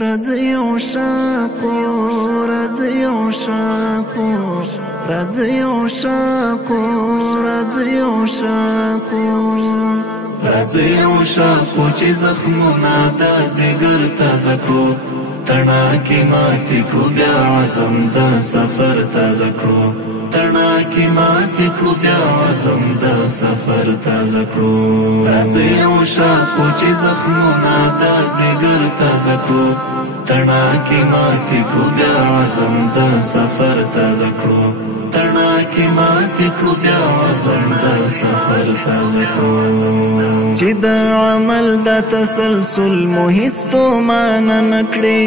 راځئ عشاقو راځئ عشاقو راځئ عشاقو راځئ عشاقو راځئ عشاقو چې زخمونه د ځیګر تازه کړو تڼاکې ماتې کړو بیا عزم د سفر تازه کړو تڼاکې ماتې کړو بیا عزم د سفر تازه کړو راځئ عشاقو چې زخمونه د ځیګر تازه کړو تڼاکې ماتې کړو بیا عزم د سفر تازه کړو تڼاکې ماتې کړو بیا عزم د سفر تازه کړو چې د عمل د تسلسل مو هیڅ تومانه نه کړې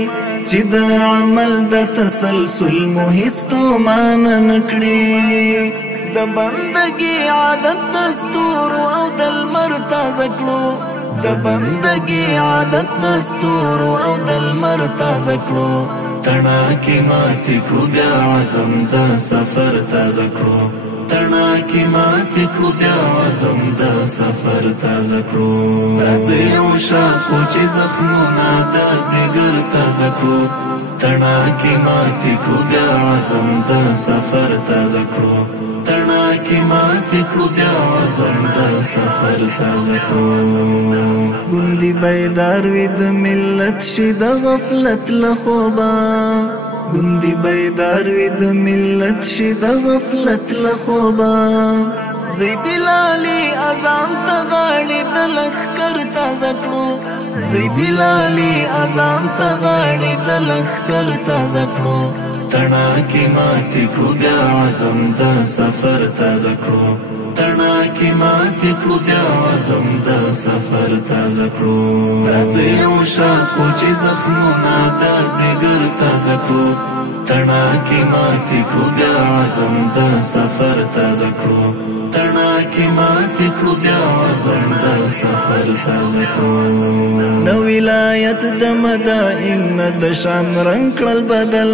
چې د عمل د تسلسل مو هیڅ تومانه نه کړې د بندګي عادت دستور او د لمر تازه کړو د بندګي عادت دستور او د لمر تازه کړو تڼاکې ماتې کړو بیا عزم د سفر تازه کړو تڼاکې ماتې کړو بیا عزم د سفر تازه کړو راځئ عشاقو چې زخمونه د ځیګر تازه کړو تڼاکې ماتې کړو بیا عزم د سفر تازه کړو تڼاکې ماتې کړو بیا عزم د سفر تازه کړو ګوندې بیدار وي د ملت شي د غفلت له خوبه ګوندې بیدار وي د ملت شي د غفلت له خوبه ځئ بلالي اذان ته غاړې د لښکر تازه کړو ځئ بلالي اذان ته غاړې د لښکر تازه کړو تڼاکې ماتې کړو بیا عزم د سفر تازه کړو تڼاکې ماتې کړو بیا عزم د سفر تازه کړو راځئ عشاقو چې زخمونه د ځیګر تازه کړو تڼاکې ماتې کړو بیا عزم د سفر تازه کړو تڼاکې ماتې کړو بیا عزم د سفر تازه کړو نو ولایت د مدائن نه د شام رنګ کړل بدل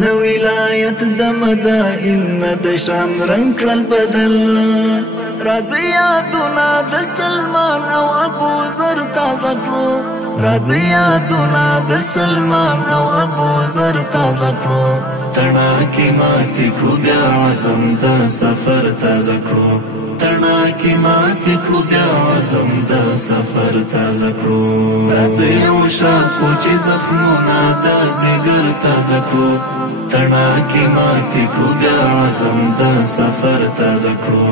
نو ولایت د مدائن نه د شام رنګ کړل بدل راځئ یادونه د سلمان او ابو ذر تازه کړو راځئ یادونه د سلمان او ابو ذر تازه کړو تڼاکې ماتې کړو بیا عزم د سفر تازه کړو تڼاکې ماتې کړو بیا عزم د سفر تازه کړو راځئ عشاقو چې زخمونه د ځیګر تازه کړو تڼاکې ماتې کړو بیا عزم د سفر تازه کړو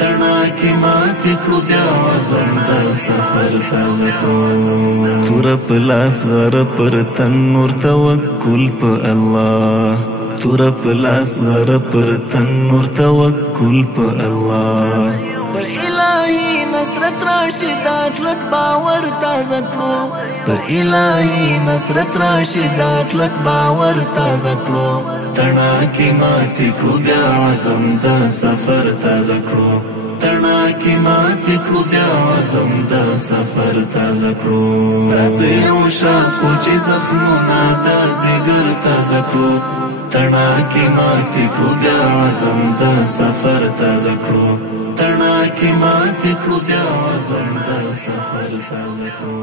تڼاکې ماتې کړو بیا عزم د سفر تازه کړو توره په لاس غره پر تن نور توکل په الله توره په لاس غره پر تن نور توکل په الله په الهي نصرت راشد اکلک باور تازه کړو په الهي نصرت راشد اکلک باور تازه کړو تڼاکې ماتې کړو بیا عزم د سفر تازه کړو تڼاکې ماتې کړو بیا عزم د سفر تازه کړو راځئ عشاقو چې زخمونه د ځیګر تازه کړو تڼاکې ماتې کړو بیا عزم د سفر تازه کړو تڼاکې ماتې کړو بیا عزم د سفر تازه کړو